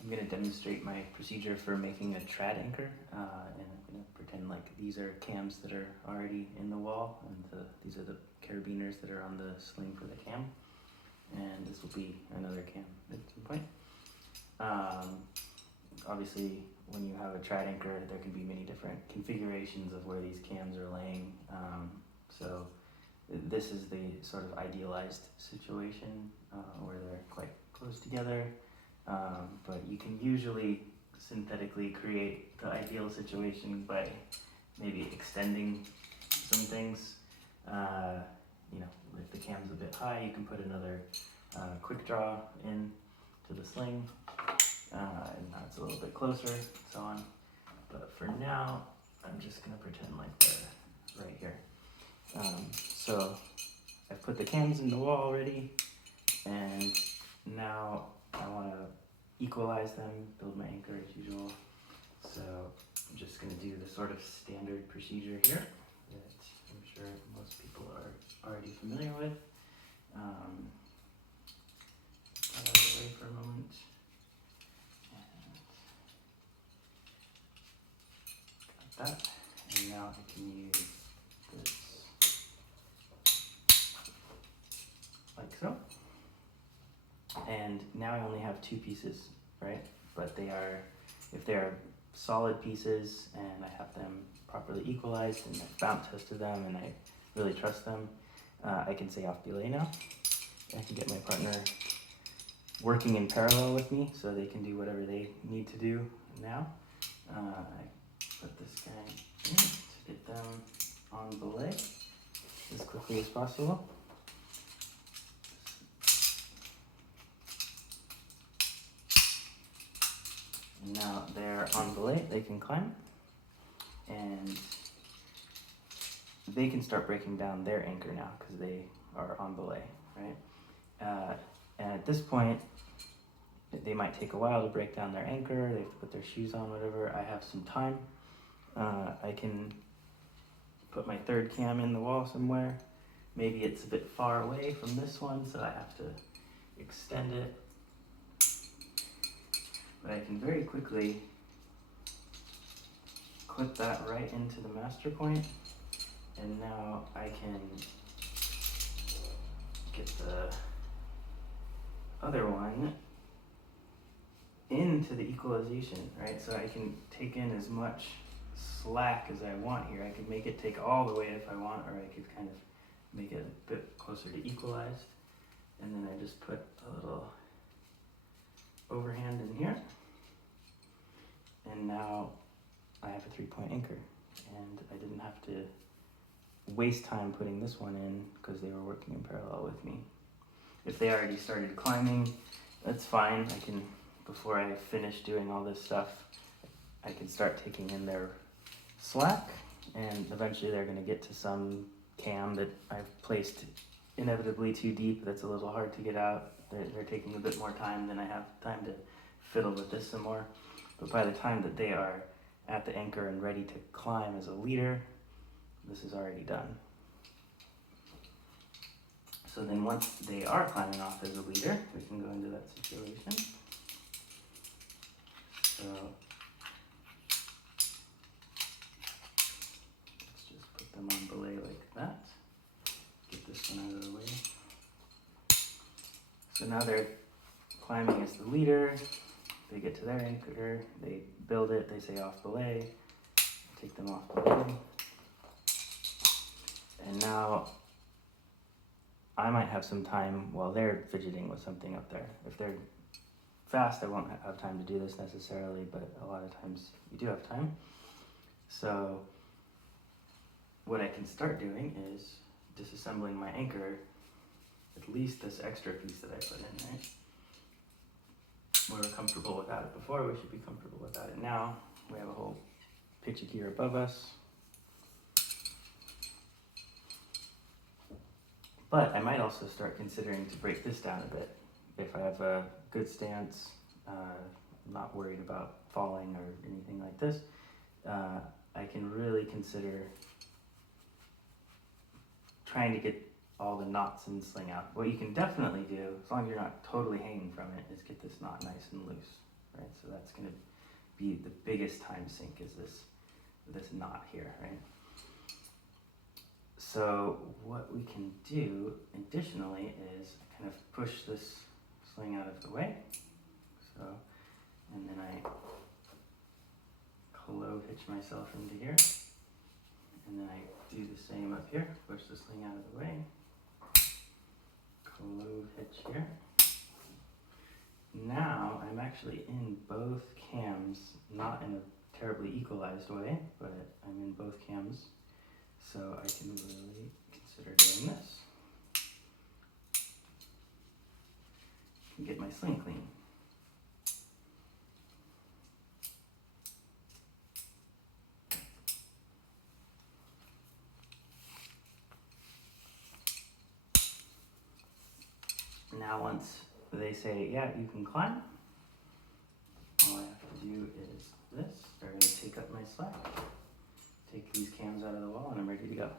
I'm going to demonstrate my procedure for making a trad anchor, and I'm going to pretend like these are cams that are already in the wall, and these are the carabiners that are on the sling for the cam, and this will be another cam at some point. Obviously, when you have a trad anchor, there can be many different configurations of where these cams are laying, so this is the sort of idealized situation where they're quite close together. But you can usually synthetically create the ideal situation by maybe extending some things. You know, if the cam's a bit high, you can put another quick draw in to the sling, and now it's a little bit closer, and so on. But for now, I'm just gonna pretend like they're right here. So I've put the cams in the wall already, and now I want to equalize them, build my anchor as usual. So I'm just going to do the sort of standard procedure here that I'm sure most people are already familiar with. Put that out of the way for a moment. And got that. And now I can use this like so. And now I only have two pieces, right? But they are, if they are solid pieces and I have them properly equalized and I've bounce tested them and I really trust them, I can say off belay now. I can get my partner working in parallel with me so they can do whatever they need to do now. I put this guy in to get them on belay as quickly as possible. Now they're on belay, they can climb, and they can start breaking down their anchor now because they are on belay, right? And at this point, they might take a while to break down their anchor, they have to put their shoes on, whatever. I have some time. I can put my third cam in the wall somewhere. Maybe it's a bit far away from this one, so I have to extend it. But I can very quickly clip that right into the master point, and now I can get the other one into the equalization, right? So I can take in as much slack as I want here. I could make it take all the way if I want, or I could kind of make it a bit closer to equalized. And then I just put a little overhand in here. And now I have a 3-point anchor, and I didn't have to waste time putting this one in because they were working in parallel with me. If they already started climbing, that's fine. I can, before I finish doing all this stuff, I can start taking in their slack, and eventually they're going to get to some cam that I've placed inevitably too deep that's a little hard to get out. They're taking a bit more time than I have time to fiddle with this some more. But by the time that they are at the anchor and ready to climb as a leader, this is already done. So then once they are climbing off as a leader, we can go into that situation. So let's just put them on belay like that. Get this one out of the way. So now they're climbing as the leader. They get to their anchor, they build it, they say off belay, take them off belay. And now I might have some time while they're fidgeting with something up there. If they're fast, I won't have time to do this necessarily, but a lot of times you do have time. So what I can start doing is disassembling my anchor, at least this extra piece that I put in, right? We were comfortable without it before, we should be comfortable without it now. We have a whole pitch of gear above us. But I might also start considering to break this down a bit. If I have a good stance, I'm not worried about falling or anything like this, I can really consider trying to get all the knots in the sling out. What you can definitely do, as long as you're not totally hanging from it, is get this knot nice and loose, right? That's gonna be the biggest time sink, is this knot here, right? So what we can do additionally is kind of push this sling out of the way. So, and then I clove hitch myself into here. And then I do the same up here, push the sling out of the way. Clove hitch here. Now I'm actually in both cams, not in a terribly equalized way, but I'm in both cams. So I can really consider doing this. And get my sling clean. Now once they say, yeah, you can climb, all I have to do is this. They're going to take up my slack, take these cams out of the wall, and I'm ready to go.